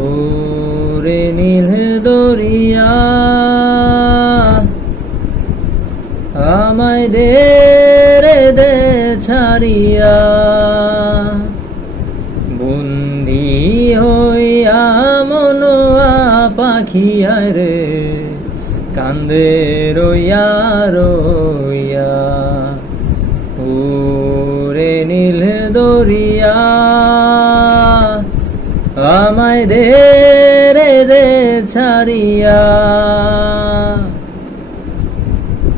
ওরে নীল দরিয়া আমায় দে রে দে ছাড়িয়া, বন্দি হইয়া মনোয়া পাখিয়া রে কান্দে রইয়া রইয়া। ওরে নীল দরিয়া আমায় দে রে দে ছাড়িয়া,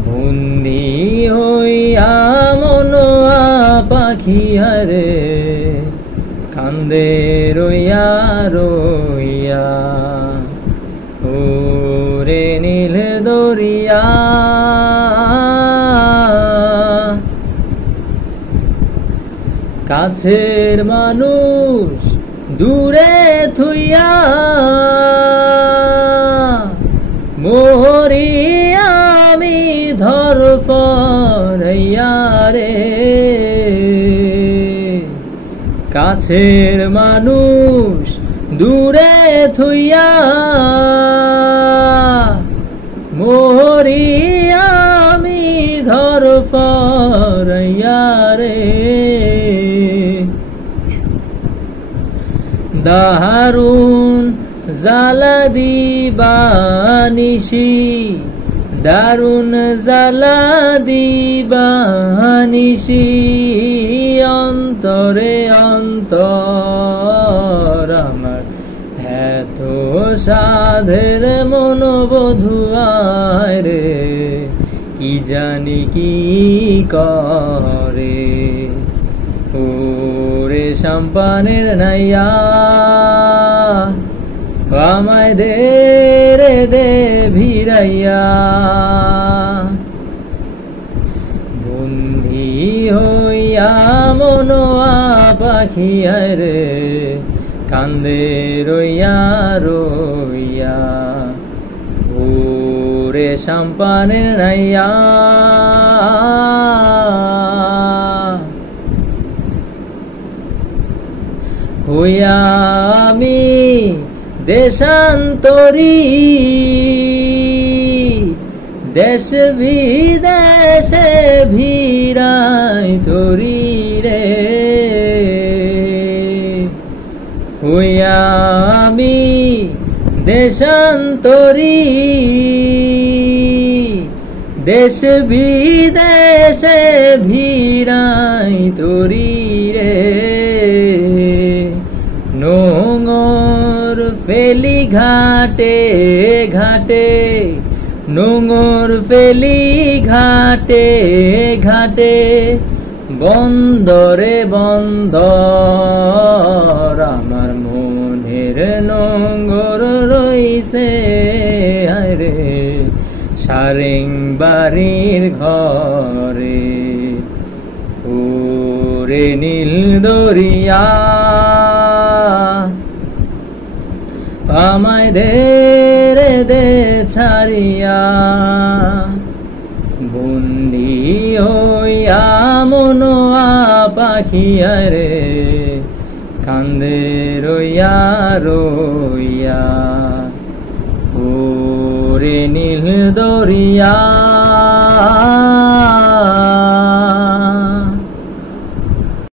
বন্দি হইয়া মনোয়া পাখিয়া রে কান্দে রইয়া রইয়া। ওরে নীল দরিয়া কাছের মানুষ দূরে থুইয়া মরি আমি ধরফরাইয়া রে, কাছের মানুষ দূরে থুইয়া মরি আমি ধরফরাইয়া রে। দারুণ জ্বালা দিবানিসি, দারুণ জ্বালা দিবানিসি, অন্তরে অন্তর আমার এত সাধের মনোবধুয়ায় রে, কি জানি কি করে। ওরে সাম্পানের নাইয়া আমায় দে রে দে ভিড়াইয়া, বন্দি হইয়া মনোয়া পাখিয়া রে কান্দে রইয়া রইয়া। ওরে সাম্পানের নাইয়া হইয়া আমি দেশান্তরী, দেশ বিদেশে ভিড়াই তরি রে, হইয়া আমি দেশান্তরী, দেশ বিদেশে ভিড়াই তরি রে। নোঙর ফেলি ঘাটে ঘাটে, নোঙর ফেলি ঘাটে ঘাটে, বন্দরে বন্দর আমার মনের নোঙর রইছে রে সারেং বাড়ির ঘরে। ওরে নীল দরিয়া আমায় দে রে দে ছাড়িয়া, বন্দি হইয়া মনোয়া পাখিয়া রে কান্দে রইয়া রইয়া। ওরে নীল দরিয়া।